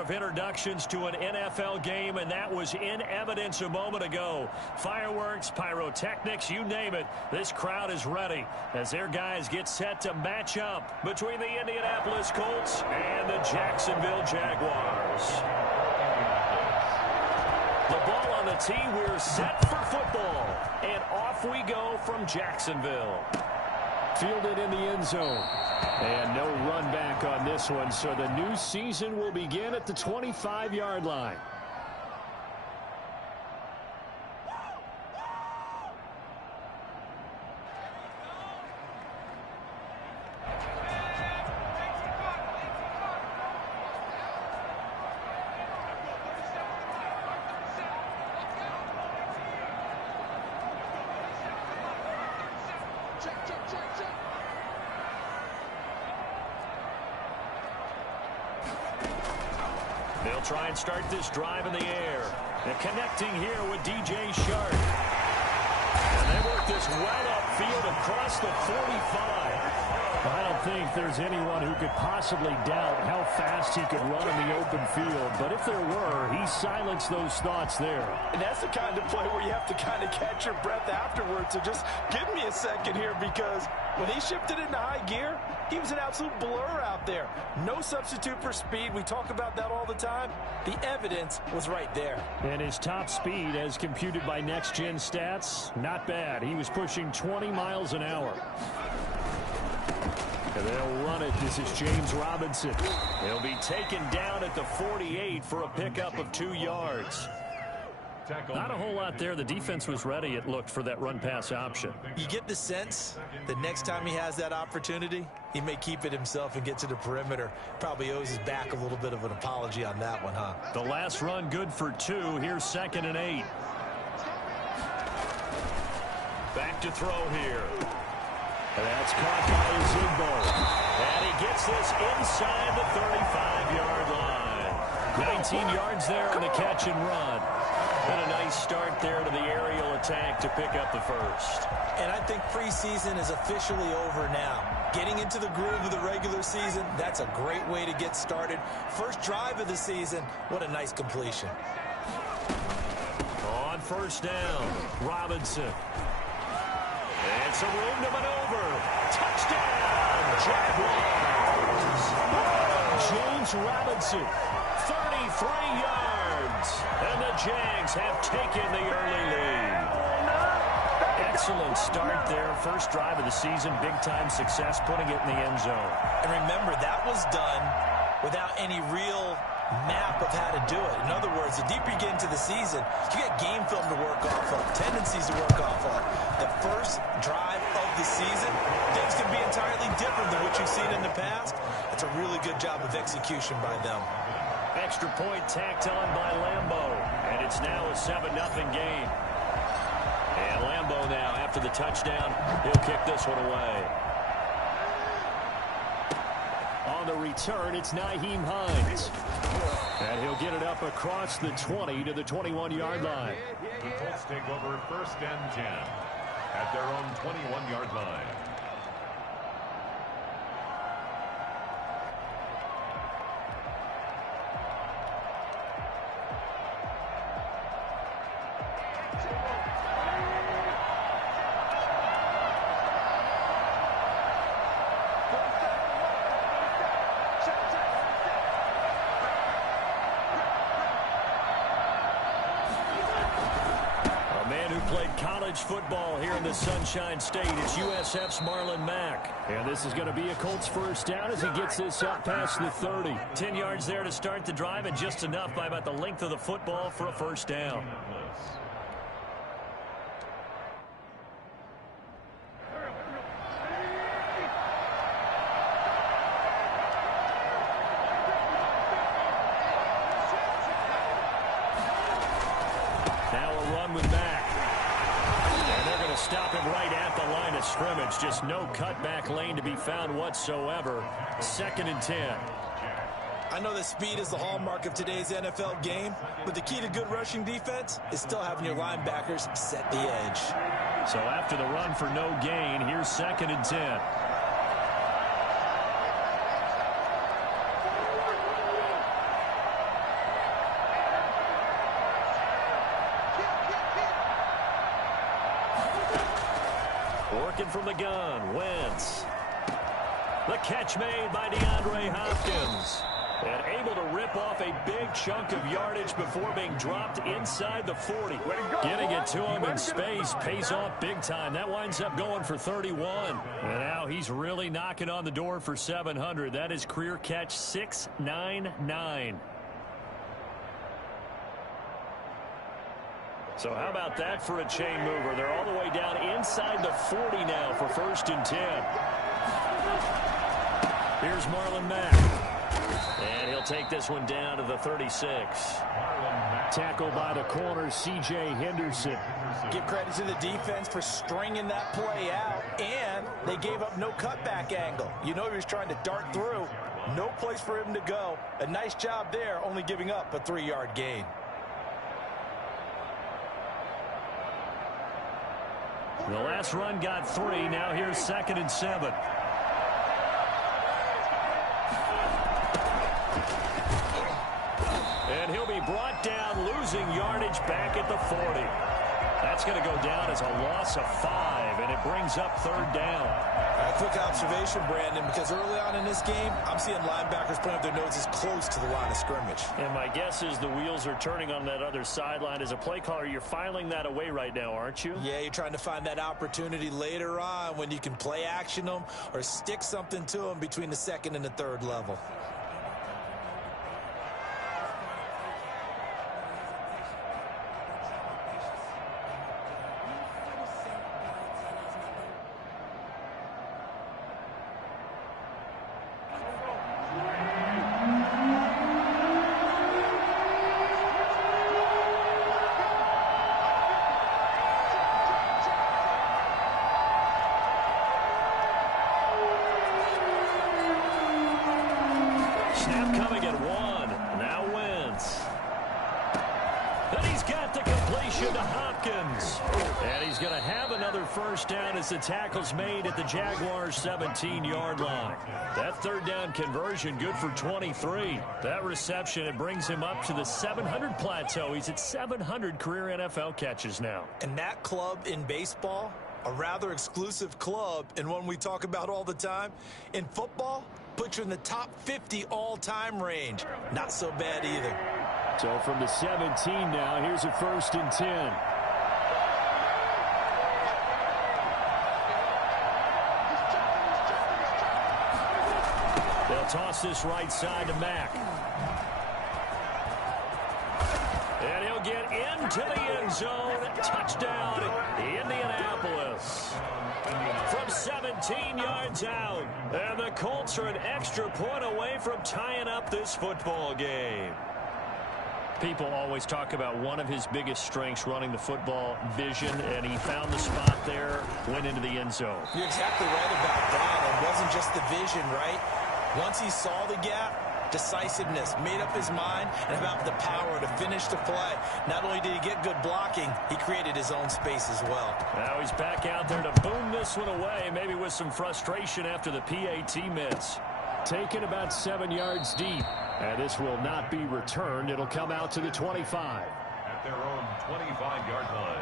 of introductions to an NFL game, and that was in evidence a moment ago. Fireworks, pyrotechnics, you name it. This crowd is ready as their guys get set to match up between the Indianapolis Colts and the Jacksonville Jaguars. The ball on the tee. We're set for football. And off we go from Jacksonville. Fielded in the end zone. And no run back on this one, so the new season will begin at the 25-yard line. They'll try and start this drive in the air. And connecting here with DJ Shark. And they work this well upfield across the 45. I don't think there's anyone who could possibly doubt how fast he could run in the open field. But if there were, he silenced those thoughts there. And that's the kind of play where you have to kind of catch your breath afterwards. So just give me a second here, because when he shifted into high gear, he was an absolute blur out there. No substitute for speed. We talk about that all the time. The evidence was right there. And his top speed, as computed by Next Gen Stats, not bad. He was pushing 20 miles an hour. And they'll run it. This is James Robinson. He'll be taken down at the 48 for a pickup of 2 yards. Not a whole lot there. The defense was ready, it looked, for that run-pass option. You get the sense that next time he has that opportunity, he may keep it himself and get to the perimeter. Probably owes his back a little bit of an apology on that one, huh? The last run good for 2. Here's 2nd and 8. Back to throw here. That's caught by Zigbo. And he gets this inside the 35-yard line. 19 yards there on the catch and run. And a nice start there to the aerial attack to pick up the first. And I think preseason is officially over now. Getting into the groove of the regular season, that's a great way to get started. First drive of the season, what a nice completion. On first down, Robinson. And some room to maneuver. Touchdown, Jaguars. James Robinson, 33 yards. And the Jags have taken the early lead. Excellent start there. First drive of the season. Big-time success, putting it in the end zone. And remember, that was done without any real map of how to do it. In other words, the deeper you get into the season, you get game film to work off of, tendencies to work off of. The first drive of the season, things can be entirely different than what you've seen in the past. It's a really good job of execution by them. Extra point tacked on by Lambo. And it's now a 7-0 game. And Lambo now, after the touchdown, he'll kick this one away. On the return, it's Nyheim Hines. And he'll get it up across the 20 to the 21-yard line. The Colts take over 1st and 10 at their own 21-yard line. Football here in the Sunshine State. It's USF's Marlon Mack. And this is going to be a Colts first down as he gets this up past the 30. 10 yards there to start the drive, and just enough by about the length of the football for a first down. Now a run with Mack. Stop him right at the line of scrimmage. Just no cutback lane to be found whatsoever. 2nd and 10. I know that speed is the hallmark of today's NFL game, but the key to good rushing defense is still having your linebackers set the edge. So after the run for no gain, here's 2nd and 10. Working from the gun, Wentz. The catch made by DeAndre Hopkins. And able to rip off a big chunk of yardage before being dropped inside the 40. Getting it to him in space pays off big time. That winds up going for 31. And now he's really knocking on the door for 700. That is career catch 699. So how about that for a chain mover? They're all the way down inside the 40 now for 1st and 10. Here's Marlon Mack. And he'll take this one down to the 36. Tackled by the corner, C.J. Henderson. Give credit to the defense for stringing that play out, and they gave up no cutback angle. You know he was trying to dart through. No place for him to go. A nice job there, only giving up a 3-yard gain. The last run got 3. Now here's 2nd and 7. And he'll be brought down, losing yardage back at the 40. That's going to go down as a loss of 5, and it brings up 3rd down. A quick observation, Brandon, because early on in this game, I'm seeing linebackers putting up their noses close to the line of scrimmage. And my guess is the wheels are turning on that other sideline. As a play caller, you're filing that away right now, aren't you? Yeah, you're trying to find that opportunity later on when you can play action them or stick something to them between the 2nd and the 3rd level. Snap coming at 1. Now Wentz. Then he's got the completion to Hopkins. And he's going to have another 1st down as the tackle's made at the Jaguars' 17-yard line. That 3rd down conversion good for 23. That reception, it brings him up to the 700 plateau. He's at 700 career NFL catches now. And that club in baseball, a rather exclusive club and one we talk about all the time. In football, put you in the top 50 all-time range. Not so bad either. So from the 17 now, here's a 1st and 10. They'll toss this right side to Mack. And he'll get into the end zone. Touchdown, Indianapolis. From 17 yards out. And the Colts are an extra point away from tying up this football game. People always talk about one of his biggest strengths, running the football, vision, and he found the spot there, went into the end zone. You're exactly right about that. It wasn't just the vision, right? Once he saw the gap, decisiveness, made up his mind, and about the power to finish the play. Not only did he get good blocking, he created his own space as well. Now he's back out there to boom this one away, maybe with some frustration after the PAT miss. Taken about 7 yards deep. And this will not be returned. It'll come out to the 25. At their own 25-yard line.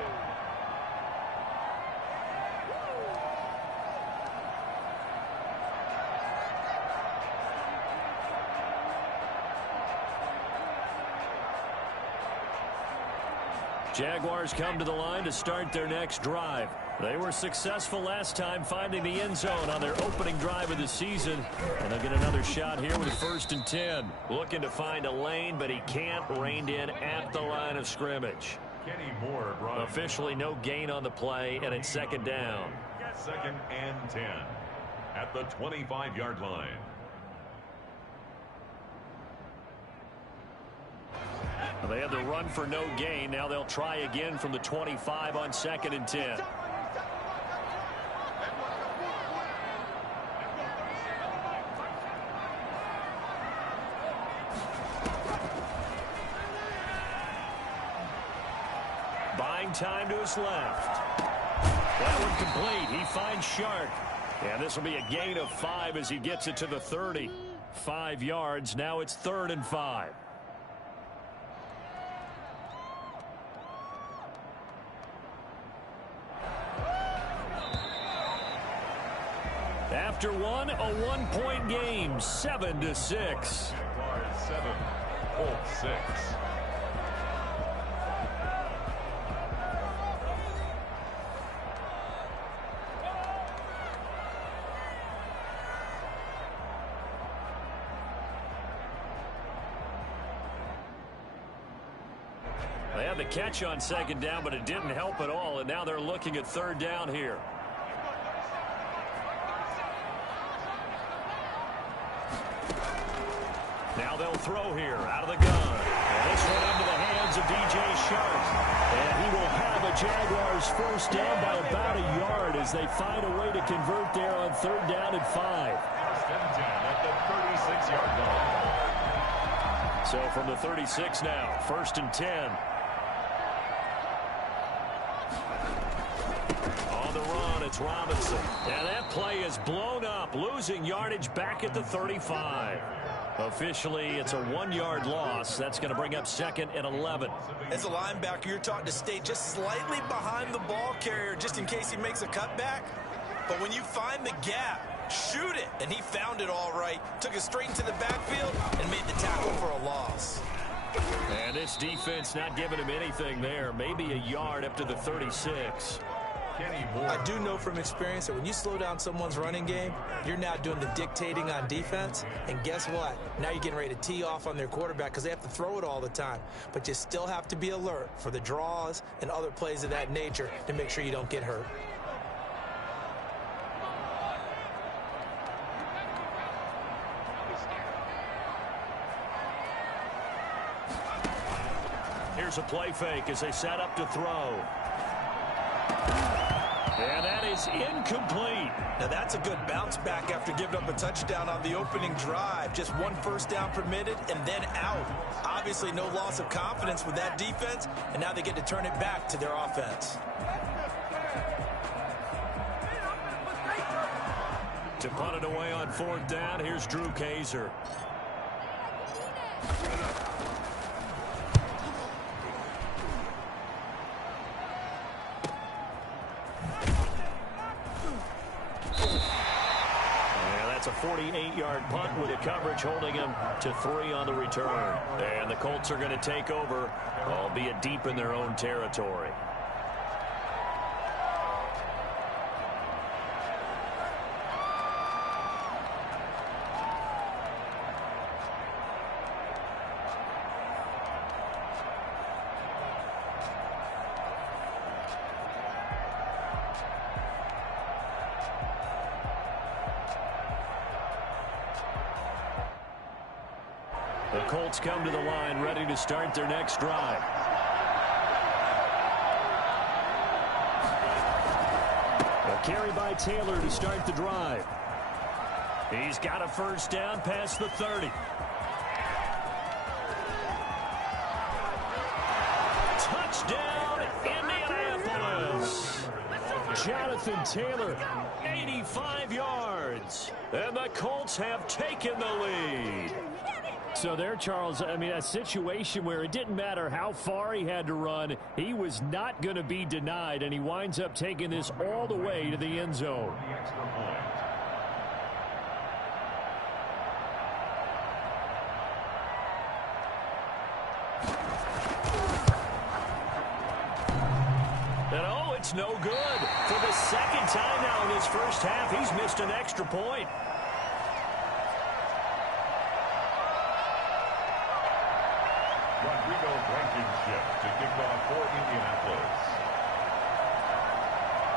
Jaguars come to the line to start their next drive. They were successful last time finding the end zone on their opening drive of the season. And they'll get another shot here with 1st and 10. Looking to find a lane, but he can't. Reined in at the line of scrimmage. Kenny Moore brought officially no gain on the play, and it's 2nd down. 2nd and 10 at the 25-yard line. They had the run for no gain. Now they'll try again from the 25 on 2nd and 10. Buying time to his left. That one complete. He finds Shark. And this will be a gain of 5 as he gets it to the 30. 5 yards. Now it's 3rd and 5. after one, a 1-point game, 7-6. Jaguars 7, Colts 6. They had the catch on second down, but it didn't help at all, and now they're looking at third down here. Now they'll throw here out of the gun. And this one into the hands of D.J. Shark. And he will have a Jaguars first down by about a yard as they find a way to convert there on third down and 5. First and 10 at the 36-yard line. So from the 36 now, first and 10. On the run, it's Robinson. And that play is blown up, losing yardage back at the 35. Officially, it's a 1-yard loss. That's going to bring up second and 11. As a linebacker, you're taught to stay just slightly behind the ball carrier just in case he makes a cutback. But when you find the gap, shoot it. And he found it all right. Took it straight into the backfield and made the tackle for a loss. And this defense not giving him anything there. Maybe a yard up to the 36. I do know from experience that when you slow down someone's running game, you're now doing the dictating on defense. And guess what? Now you're getting ready to tee off on their quarterback because they have to throw it all the time. But you still have to be alert for the draws and other plays of that nature to make sure you don't get hurt. Here's a play fake as they set up to throw. And that is incomplete. Now that's a good bounce back after giving up a touchdown on the opening drive. Just one first down permitted and then out. Obviously no loss of confidence with that defense, and now they get to turn it back to their offense. To punt it away on fourth down, here's Drew Kaiser. That's a 48-yard punt with a coverage holding him to 3 on the return. And the Colts are going to take over, albeit deep in their own territory. The Colts come to the line ready to start their next drive. A carry by Taylor to start the drive. He's got a first down past the 30. Touchdown, Indianapolis. Jonathan Taylor, 85 yards. And the Colts have taken the lead. So there, Charles, I mean, a situation where it didn't matter how far he had to run, he was not going to be denied, and he winds up taking this all the way to the end zone. And oh, it's no good. For the second time now in his first half, he's missed an extra point. Rodrigo Blankenship to kick off for Indianapolis.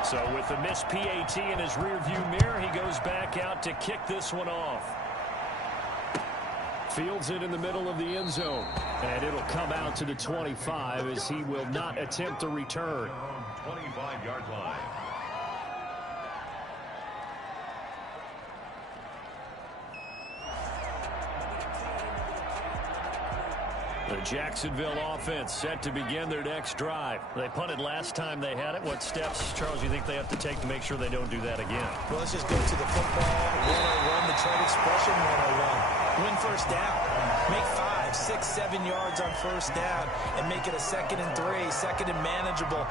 So with the missed PAT in his rearview mirror, he goes back out to kick this one off. Fields it in the middle of the end zone. And it'll come out to the 25 as he will not attempt a return. 25-yard line. The Jacksonville offense set to begin their next drive. They punted last time they had it. What steps, Charles, do you think they have to take to make sure they don't do that again? Well, let's just go to the football 101, the trade expression 101. Win first down. Make 5. drive, 6, 7 yards on first down, and make it a 2nd and 3, 2nd and manageable.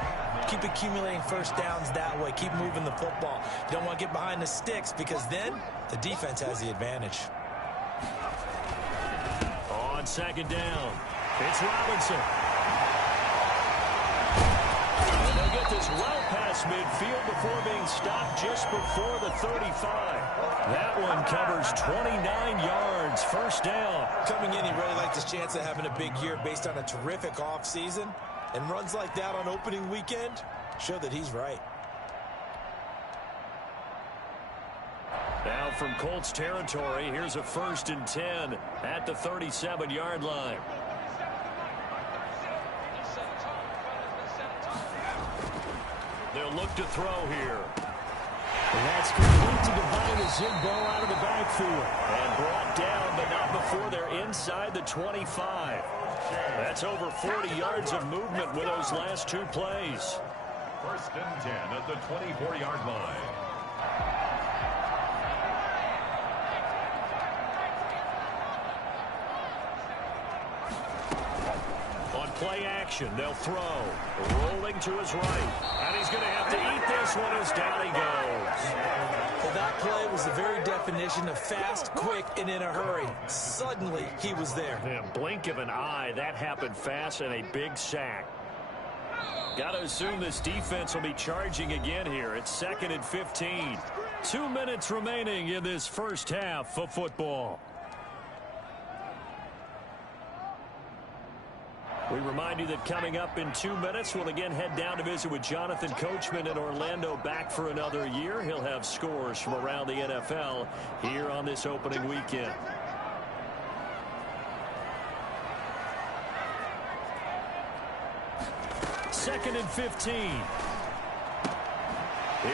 Keep accumulating first downs that way. Keep moving the football. You don't want to get behind the sticks because then the defense has the advantage. On 2nd down, it's Robinson. And they'll get this well past midfield before being stopped just before the 35. That one covers 29 yards, first down. Coming in, he really liked his chance of having a big year based on a terrific offseason. And runs like that on opening weekend show that he's right. Now from Colts territory, here's a 1st and 10 at the 37-yard line. They'll look to throw here. And that's complete to Devine Ozigbo out of the backfield. And brought down, but not before they're inside the 25. That's over 40 yards of movement with those last 2 plays. 1st and 10 at the 24-yard line. On play action, they'll throw. Rolling to his right. And he's going to have to eat this one as down he goes. Well, that play was the very definition of fast, quick, and in a hurry. Suddenly, he was there. Yeah, blink of an eye, that happened fast, and a big sack. Got to assume this defense will be charging again here. It's 2nd and 15. 2 minutes remaining in this first half of football. We remind you that coming up in 2 minutes, we'll again head down to visit with Jonathan Coachman in Orlando, back for another year. He'll have scores from around the NFL here on this opening weekend. Second and 15.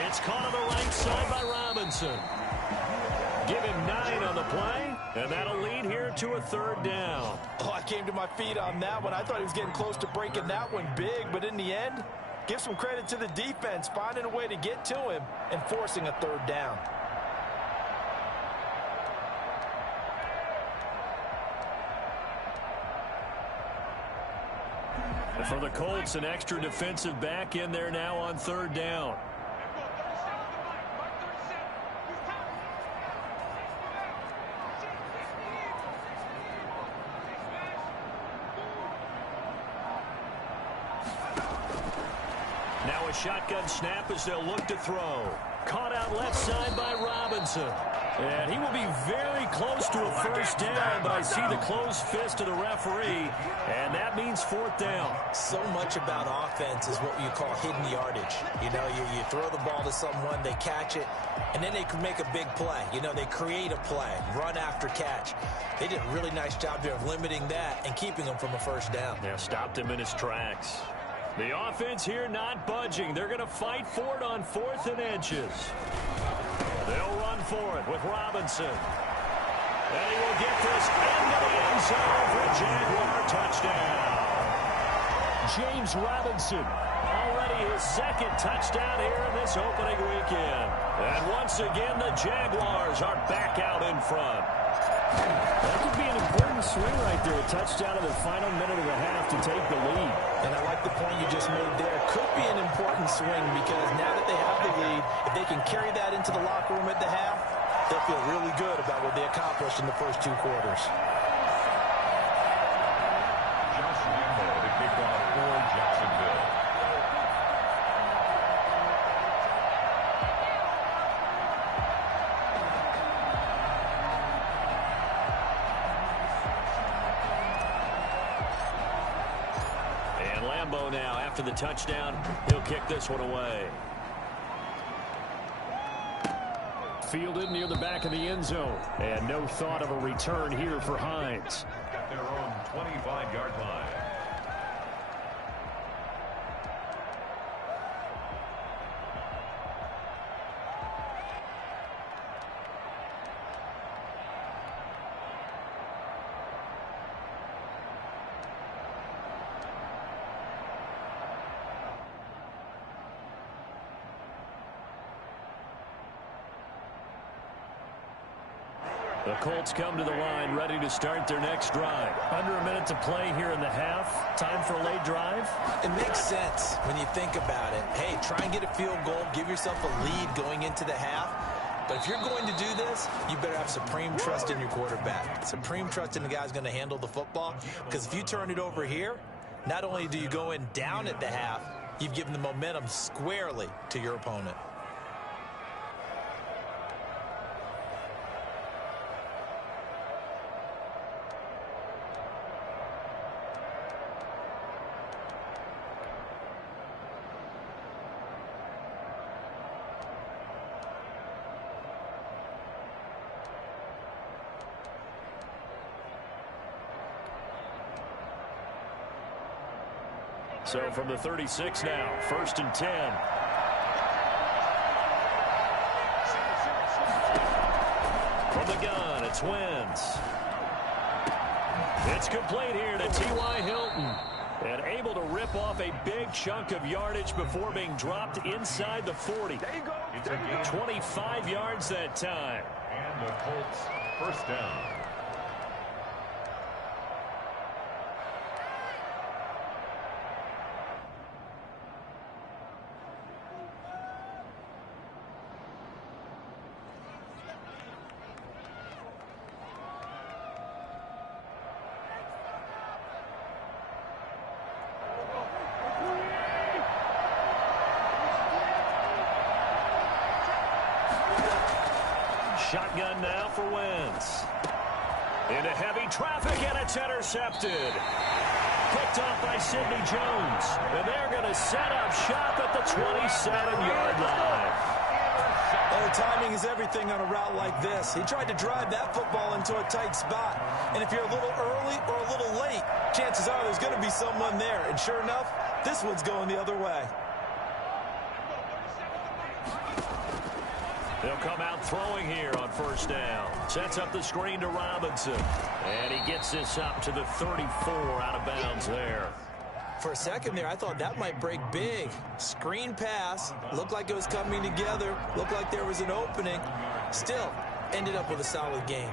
It's caught on the right side by Robinson. Give him 9 on the play, and that'll lead here to a 3rd down. Oh, I came to my feet on that one. I thought he was getting close to breaking that one big, but in the end, give some credit to the defense, finding a way to get to him and forcing a 3rd down. For the Colts, an extra defensive back in there now on 3rd down. Now a shotgun snap as they'll look to throw. Caught out left side by Robinson. And he will be very close to a 1st down, but I see the closed fist of the referee, and that means 4th down. So much about offense is what you call hidden yardage. You know, you throw the ball to someone, they catch it, and then they can make a big play. You know, they create a play, run after catch. They did a really nice job there of limiting that and keeping him from a 1st down. Yeah, stopped him in his tracks. The offense here not budging. They're going to fight for it on 4th and inches. They'll run for it with Robinson. And he will get this into the end zone for a Jaguar touchdown. James Robinson, already his 2nd touchdown here in this opening weekend. And once again, the Jaguars are back out in front. That could be an important swing right there. A touchdown in the final minute of the half to take the lead. And I like the point you just made there. Could be an important swing because now that they have the lead, if they can carry that into the locker room at the half, they'll feel really good about what they accomplished in the first 2 quarters. Josh Lambo to kick off for Jacksonville. Now, after the touchdown, he'll kick this one away. Fielded near the back of the end zone. And no thought of a return here for Hines. At their own 25-yard line. The Colts come to the line, ready to start their next drive. Under a minute to play here in the half. Time for a late drive. It makes sense when you think about it. Hey, try and get a field goal. Give yourself a lead going into the half. But if you're going to do this, you better have supreme trust in your quarterback. Supreme trust in the guy who's going to handle the football. Because if you turn it over here, not only do you go in down at the half, you've given the momentum squarely to your opponent. So from the 36 now, 1st and 10. From the gun, it's Wentz. It's complete here to T.Y. Hilton. And able to rip off a big chunk of yardage before being dropped inside the 40. There you go. 25 yards that time. And the Colts, 1st down. Shotgun now for Wentz. Into heavy traffic, and it's intercepted. Picked off by Sidney Jones. And they're going to set up shop at the 27-yard line. Oh, timing is everything on a route like this. He tried to drive that football into a tight spot. And if you're a little early or a little late, chances are there's going to be someone there. And sure enough, this one's going the other way. They'll come out throwing here on 1st down. Sets up the screen to Robinson. And he gets this up to the 34 out of bounds there. For a second there, I thought that might break big. Screen pass. Looked like it was coming together. Looked like there was an opening. Still, ended up with a solid game.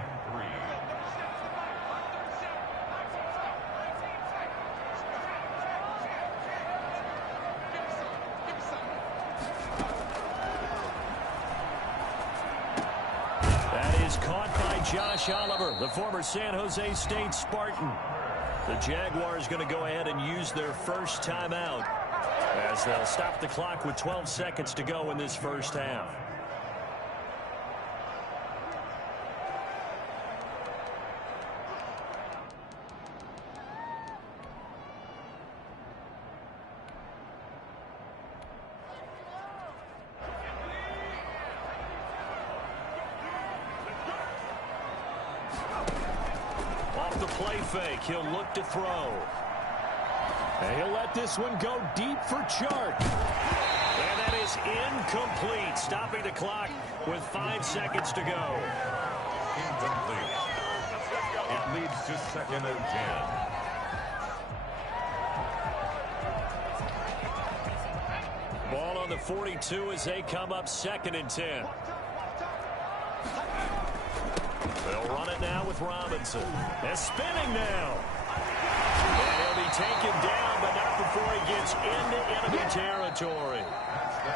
Josh Oliver, the former San Jose State Spartan. The Jaguars going to go ahead and use their first timeout as they'll stop the clock with 12 seconds to go in this first half. Fake. He'll look to throw. And he'll let this one go deep for Chark. And that is incomplete. Stopping the clock with 5 seconds to go. Incomplete. It leads to 2nd and 10. Ball on the 42 as they come up 2nd and 10. They'll run it now with Robinson. They're spinning now. And he'll be taken down, but not before he gets into enemy territory.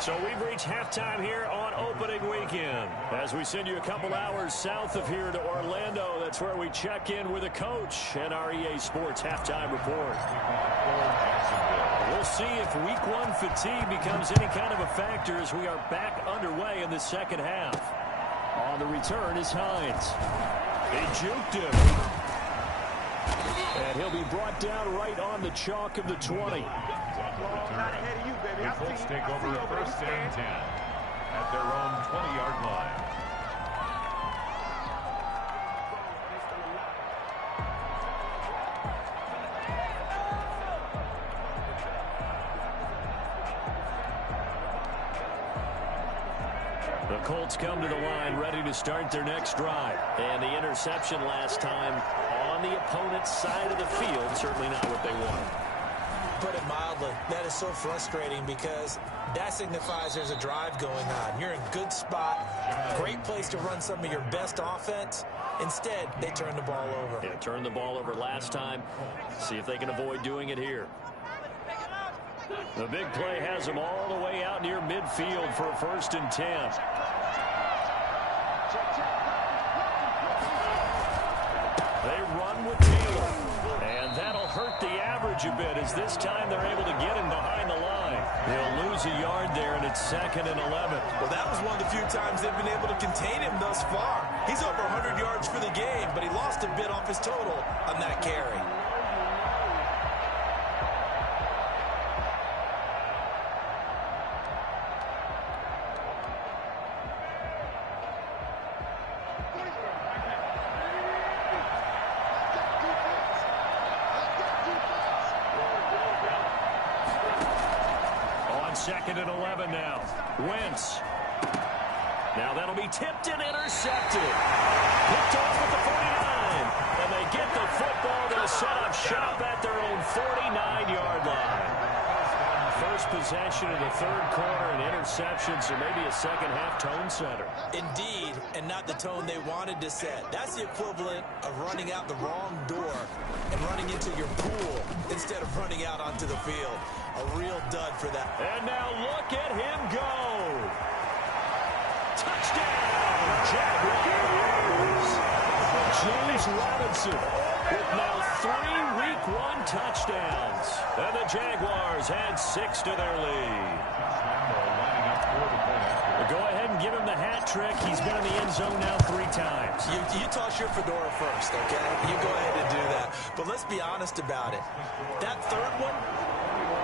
So we've reached halftime here on opening weekend. As we send you a couple hours south of here to Orlando, that's where we check in with a coach and our EA Sports halftime report. We'll see if week 1 fatigue becomes any kind of a factor as we are back underway in the second half. On the return is Hines. He juked him. And he'll be brought down right on the chalk of the 20. The Colts take over 1st and 10 at their own 20-yard line. The Colts come to the line ready to start their next drive. And the interception last time on the opponent's side of the field, certainly not what they wanted. put it mildly. That is so frustrating because that signifies there's a drive going on. You're in a good spot, great place to run some of your best offense. Instead, they turn the ball over. Yeah, turned the ball over last time. See if they can avoid doing it here. The big play has them all the way out near midfield for a 1st and 10. They run with Taylor. And that'll hurt the average a bit as this time they're able to get him behind the line. They'll lose a yard there, and it's 2nd and 11. Well, that was one of the few times they've been able to contain him thus far. He's over 100 yards for the game, but he lost a bit off his total on that carry. On 2nd and 11 now. Wentz. Now that'll be tipped and intercepted. Picked off at the 49. And they get the football to set up shop at their own 49-yard line. First possession of the 3rd quarter, an interception, so maybe a second-half tone setter. Indeed, and not the tone they wanted to set. That's the equivalent of running out the wrong door and running into your pool instead of running out onto the field. A real dud for that. And now look at him go. Touchdown, Jaguars. James Robinson with now 3 Week 1 touchdowns. And the Jaguars add 6 to their lead. Well, go ahead and give him the hat trick. He's been in the end zone now 3 times. You toss your fedora first, okay? You go ahead and do that. But let's be honest about it. That 3rd one,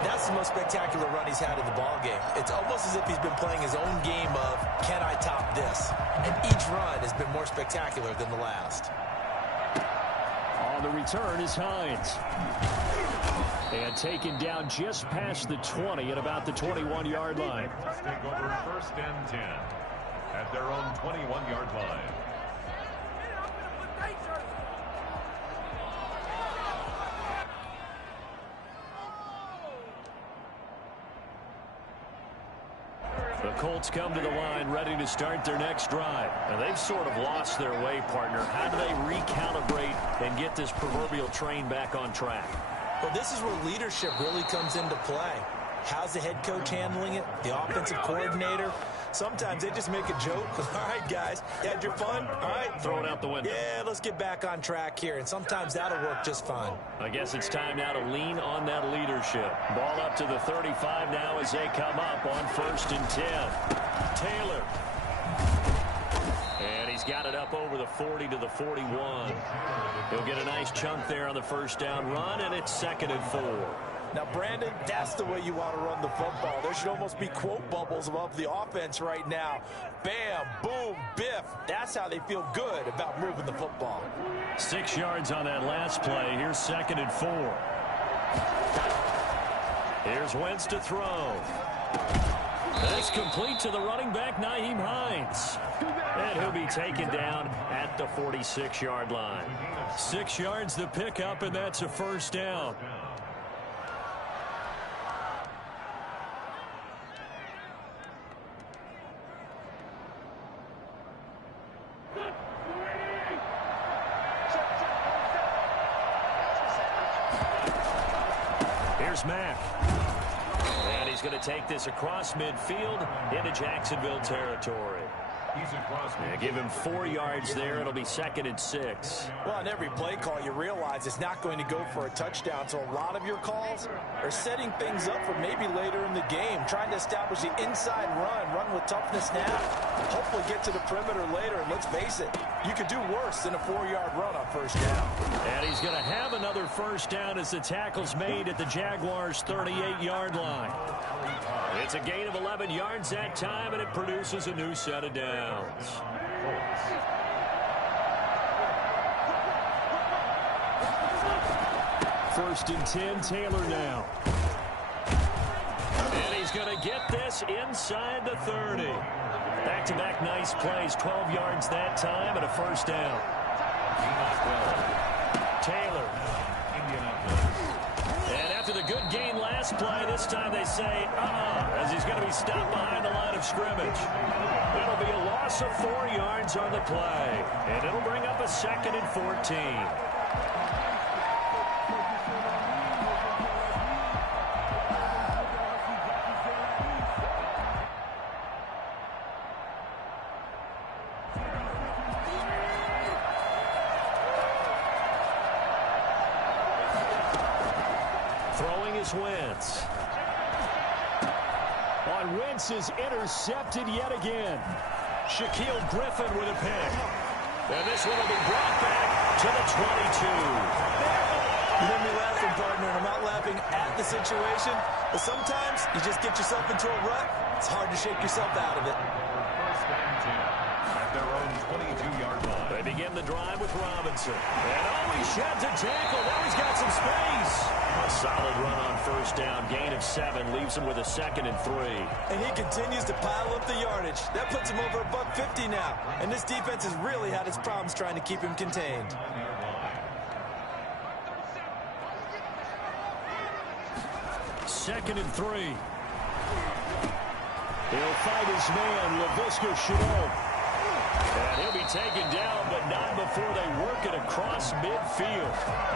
that's the most spectacular run he's had in the ballgame. It's almost as if he's been playing his own game of, can I top this? And each run has been more spectacular than the last. On the return is Hines. And taken down just past the 20 at about the 21-yard line. Take over 1st and 10 at their own 21-yard line. The Colts come to the line ready to start their next drive. And they've sort of lost their way, partner. How do they recalibrate and get this proverbial train back on track? Well, this is where leadership really comes into play. How's the head coach handling it? The offensive coordinator? Sometimes they just make a joke. All right, guys, you had your fun? All right. Throw it out the window. Yeah, let's get back on track here. And sometimes that'll work just fine. I guess it's time now to lean on that leadership. Ball up to the 35 now as they come up on 1st and 10. Taylor. And he's got it up over the 40 to the 41. He'll get a nice chunk there on the 1st down run, and it's 2nd and 4. Now, Brandon, that's the way you want to run the football. There should almost be quote bubbles above the offense right now. Bam, boom, biff. That's how they feel good about moving the football. 6 yards on that last play. Here's 2nd and 4. Here's Wentz to throw. That's complete to the running back, Nyheim Hines. And he'll be taken down at the 46-yard line. 6 yards the pickup, and that's a 1st down. Here's Mack. And he's going to take this across midfield into Jacksonville territory. Yeah, give him 4 yards there. It'll be 2nd and 6. Well, on every play call, you realize it's not going to go for a touchdown. So a lot of your calls are setting things up for maybe later in the game, trying to establish the inside run with toughness now. Hopefully get to the perimeter later. And let's face it, you could do worse than a 4-yard run on 1st down. And he's going to have another 1st down as the tackle's made at the Jaguars' 38-yard line. It's a gain of 11 yards that time, and it produces a new set of downs. First and 10, Taylor now. And he's going to get this inside the 30. Back-to-back nice plays, 12 yards that time, and a 1st down. Taylor. And after the good gain last last play. This time they say, as he's going to be stopped behind the line of scrimmage. It'll be a loss of 4 yards on the play, and it'll bring up a 2nd and 14. Throwing is Wentz. On Wentz is intercepted yet again. Shaquille Griffin with a pick. And this one will be brought back to the 22. You hear me laughing, partner, and I'm not laughing at the situation, but sometimes you just get yourself into a rut. It's hard to shake yourself out of it. First and 10 at their own 22-yard line. They begin the drive with Robinson. And he sheds a tackle. Now he's got some space. A solid run on first down. Gain of 7 leaves him with a 2nd and 3. And he continues to pile up the yardage. That puts him over $150 now. And this defense has really had its problems trying to keep him contained. Second and 3. He'll fight his man, Laviska Shenault. And he'll be taken down, but not before they work it across midfield.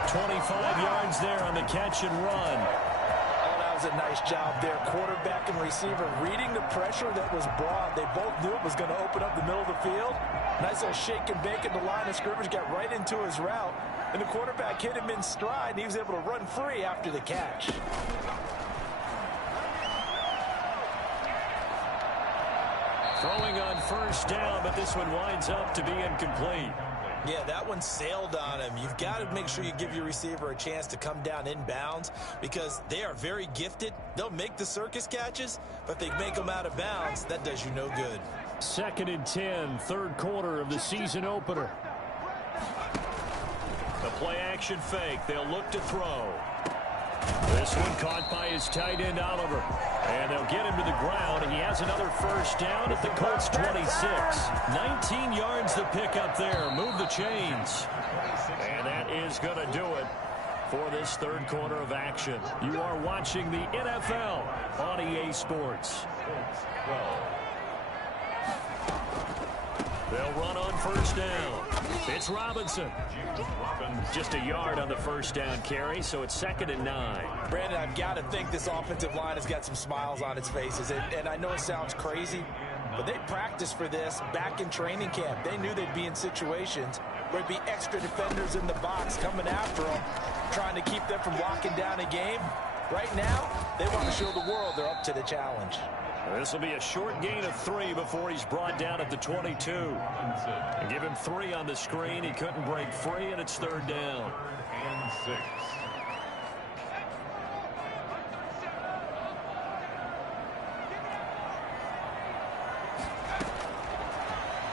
25 yards there on the catch and run. Oh, that was a nice job there. Quarterback and receiver reading the pressure that was brought. They both knew it was going to open up the middle of the field. Nice little shake and bake at the line of scrimmage, got right into his route. And the quarterback hit him in stride, and he was able to run free after the catch. Throwing on first down, but this one winds up to be incomplete. Yeah, that one sailed on him. You've got to make sure you give your receiver a chance to come down inbounds because they are very gifted. They'll make the circus catches, but if they make them out of bounds, that does you no good. 2nd and 10, third quarter of the season opener. The play action fake. They'll look to throw. This one caught by his tight end, Oliver. And they'll get him to the ground. He has another first down at the Colts 26. 19 yards the pick up there. Move the chains. And that is going to do it for this third quarter of action. You are watching the NFL on EA Sports. They'll run on first down. It's Robinson. Just a yard on the first down carry, so it's 2nd and 9. Brandon, I've got to think this offensive line has got some smiles on its faces. And I know it sounds crazy, but they practiced for this back in training camp. They knew they'd be in situations where there'd be extra defenders in the box coming after them, trying to keep them from locking down a game. Right now, they want to show the world they're up to the challenge. This will be a short gain of 3 before he's brought down at the 22. And give him 3 on the screen. He couldn't break free, and it's 3rd down. And 6.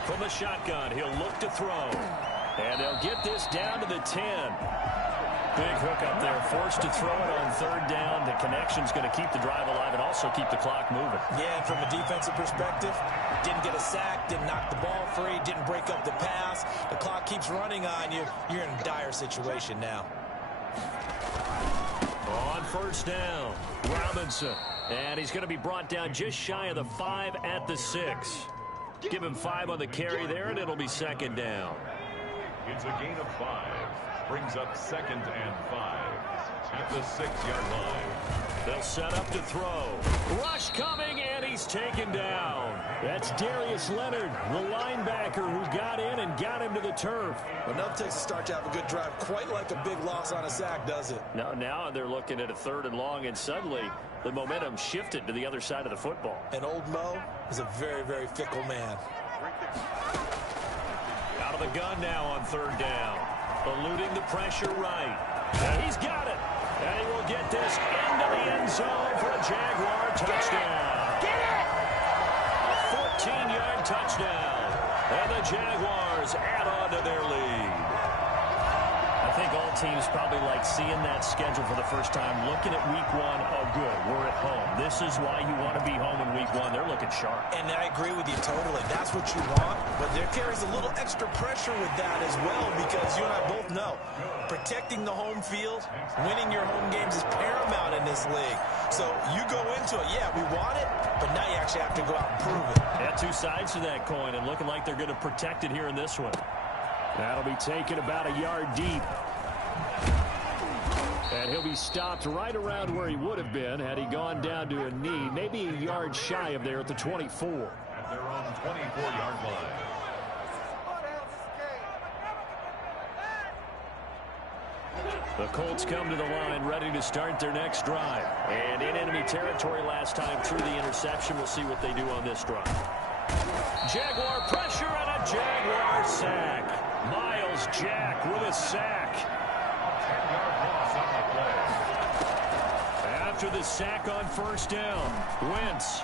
From the shotgun, he'll look to throw. And they'll get this down to the 10. Big hook up there, forced to throw it on 3rd down. The connection's going to keep the drive alive and also keep the clock moving. Yeah, and from a defensive perspective, didn't get a sack, didn't knock the ball free, didn't break up the pass. The clock keeps running on you. You're in a dire situation now. On first down, Robinson. And he's going to be brought down just shy of the 5 at the 6. Give him 5 on the carry there, and it'll be 2nd down. It's a gain of 5. Brings up 2nd and 5 at the 6-yard line. They'll set up to throw. Rush coming, and he's taken down. That's Darius Leonard, the linebacker who got in and got him to the turf. Well, nothing takes a start to have a good drive quite like a big loss on a sack, does it? No, now they're looking at a 3rd and long, and suddenly the momentum shifted to the other side of the football. And old Mo is a very, very fickle man. Out of the gun now on 3rd down. Eluding the pressure right. And he's got it. And he will get this into the end zone for a Jaguar touchdown. Get it! A 14-yard touchdown. And the Jaguars add on to their lead. I think all teams probably like seeing that schedule for the first time, looking at week 1. Oh, good, we're at home. This is why you want to be home in week 1. They're looking sharp. And I agree with you totally. That's what you want. But there carries a little extra pressure with that as well because you and I both know protecting the home field, winning your home games is paramount in this league. So you go into it, yeah, we want it, but now you actually have to go out and prove it. Yeah, two sides to that coin, and looking like they're going to protect it here in this one. That'll be taken about a yard deep. And he'll be stopped right around where he would have been had he gone down to a knee, maybe a yard shy of there at the 24. At their own 24-yard line. The Colts come to the line ready to start their next drive. And in enemy territory last time through the interception. We'll see what they do on this drive. Jaguar pressure and a Jaguar sack. Miles Jack with a sack. 10-yard loss on the play. After the sack on first down, Wentz.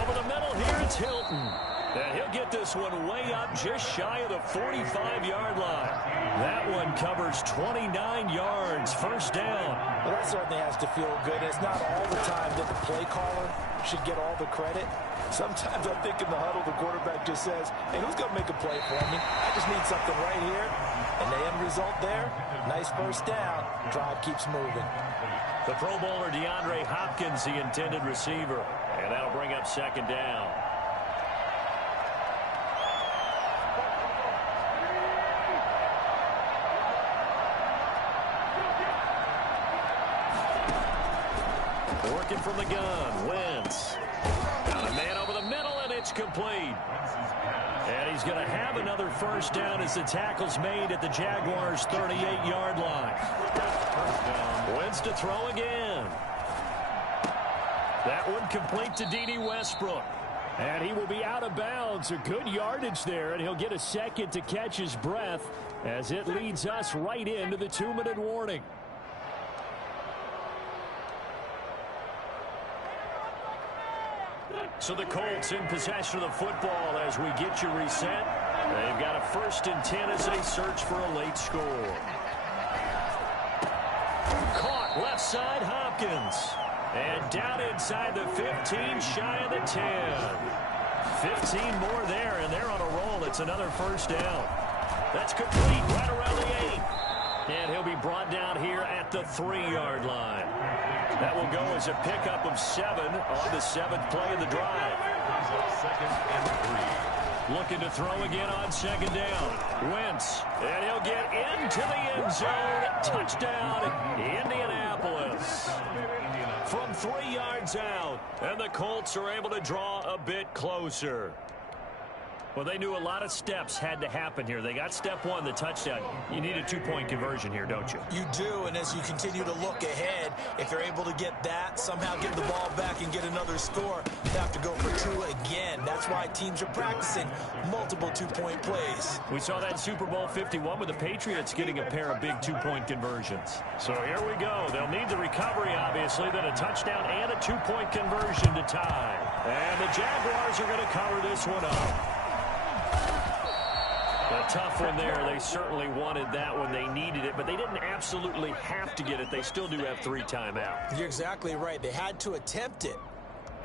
Over the middle here, it's Hilton. And he'll get this one way up just shy of the 45-yard line. That one covers 29 yards, first down. Well, that certainly has to feel good. It's not all the time that the play caller should get all the credit. Sometimes I think in the huddle, the quarterback just says, hey, who's going to make a play for me? I just need something right here. And the end result there, nice first down. Drive keeps moving. The Pro Bowler DeAndre Hopkins, the intended receiver. And that'll bring up second down. Working from the gun, Wentz. Got a man over the middle, and it's complete. And he's going to have another first down as the tackle's made at the Jaguars' 38-yard line. Wentz to throw again. That one complete to Dede Westbrook. And he will be out of bounds. A good yardage there, and he'll get a second to catch his breath as it leads us right into the 2-minute warning. So the Colts in possession of the football as we get you reset. They've got a 1st and 10 as they search for a late score. Caught left side, Hopkins. And down inside the 15, shy of the 10. 15 more there, and they're on a roll. It's another first down. That's complete right around the 8. And he'll be brought down here at the 3-yard line. That will go as a pickup of 7 on the 7th play of the drive. Second and 3. Looking to throw again on second down. Wentz, and he'll get into the end zone. Touchdown, Indianapolis. From 3 yards out, and the Colts are able to draw a bit closer. Well, they knew a lot of steps had to happen here. They got step 1, the touchdown. You need a 2-point conversion here, don't you? You do, and as you continue to look ahead, if you're able to get that, somehow get the ball back and get another score, you have to go for 2 again. That's why teams are practicing multiple 2-point plays. We saw that in Super Bowl 51 with the Patriots getting a pair of big 2-point conversions. So here we go. They'll need the recovery, obviously, then a touchdown and a 2-point conversion to tie. And the Jaguars are going to cover this one up. A tough one there. They certainly wanted that one. They needed it, but they didn't absolutely have to get it. They still do have 3 timeouts. You're exactly right. They had to attempt it.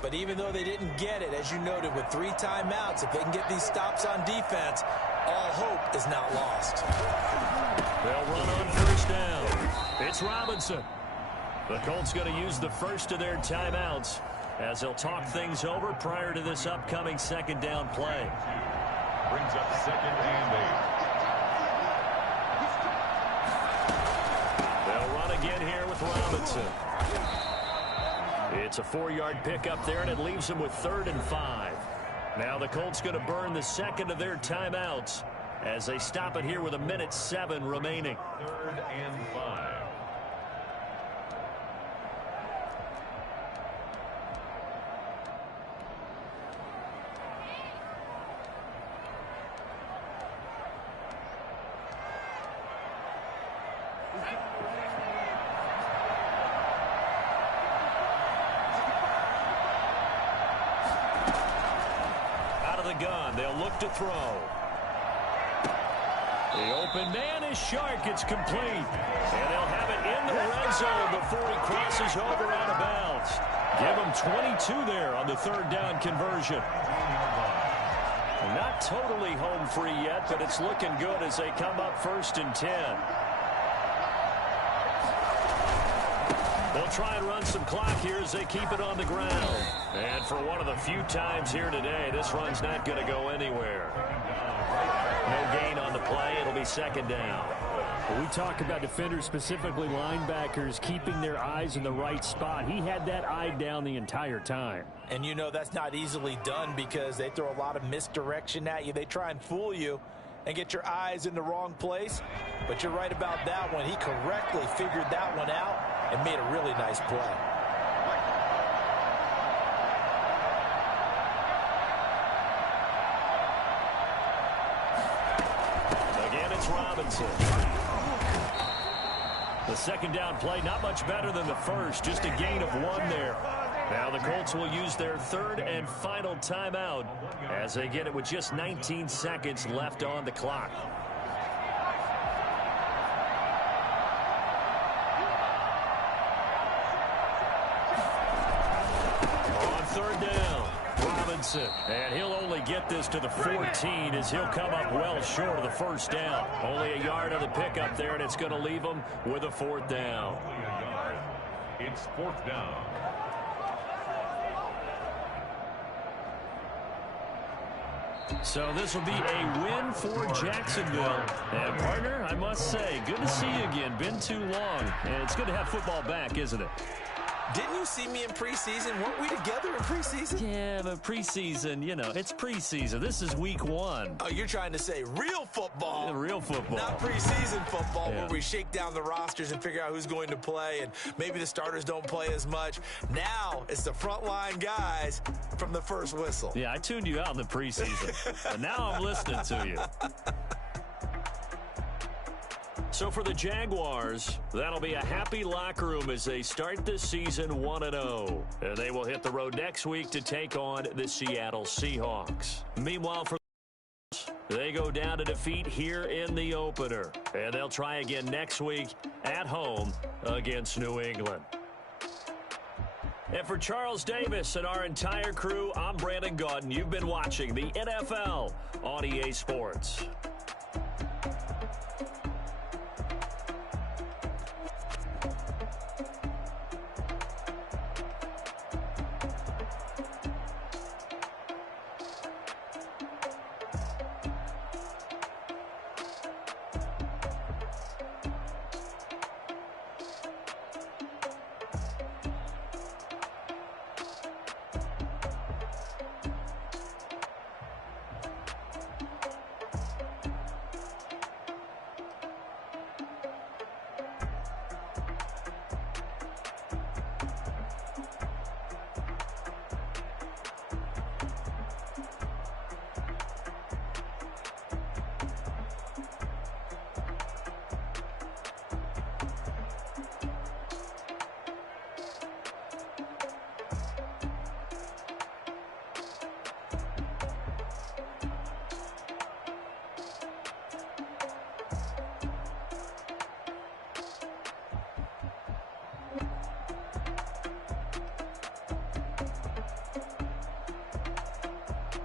But even though they didn't get it, as you noted, with 3 timeouts, if they can get these stops on defense, all hope is not lost. They'll run on first down. It's Robinson. The Colts going to use the first of their timeouts as they'll talk things over prior to this upcoming second down play. Brings up second and 8. They'll run again here with Robinson. It's a 4-yard pickup there, and it leaves them with 3rd and 5. Now the Colts going to burn the second of their timeouts as they stop it here with 1:07 remaining. 3rd and 5. They'll look to throw. The open man is Shark. It's complete. And they'll have it in the red zone before he crosses over out of bounds. Give him 22 there on the 3rd down conversion. Not totally home free yet, but it's looking good as they come up 1st and 10. They'll try and run some clock here as they keep it on the ground. And for one of the few times here today, this run's not going to go anywhere. No gain on the play. It'll be second down. We talk about defenders, specifically linebackers, keeping their eyes in the right spot. He had that eye down the entire time. And you know that's not easily done because they throw a lot of misdirection at you. They try and fool you and get your eyes in the wrong place. But you're right about that one. He correctly figured that one out and made a really nice play. Again, it's Robinson. The second down play, not much better than the first, just a gain of 1 there. Now the Colts will use their third and final timeout as they get it with just 19 seconds left on the clock. On third down, Robinson. And he'll only get this to the 14 as he'll come up well short of the first down. Only a yard on the pickup there, and it's going to leave him with a 4th down. It's 4th down. So this will be a win for Jacksonville. And, partner, I must say, good to see you again. Been too long. And it's good to have football back, isn't it? Didn't you see me in preseason? Weren't we together in preseason? Yeah, but preseason, you know, it's preseason. This is week 1. Oh, you're trying to say real football. Real football. Not preseason football Yeah. where we shake down the rosters and figure out who's going to play, and maybe the starters don't play as much. Now it's the frontline guys from the first whistle. Yeah, I tuned you out in the preseason. And now I'm listening to you. So for the Jaguars, that'll be a happy locker room as they start this season 1-0. And they will hit the road next week to take on the Seattle Seahawks. Meanwhile, for they go down to defeat here in the opener. And they'll try again next week at home against New England. And for Charles Davis and our entire crew, I'm Brandon Gaudin. You've been watching the NFL on EA Sports.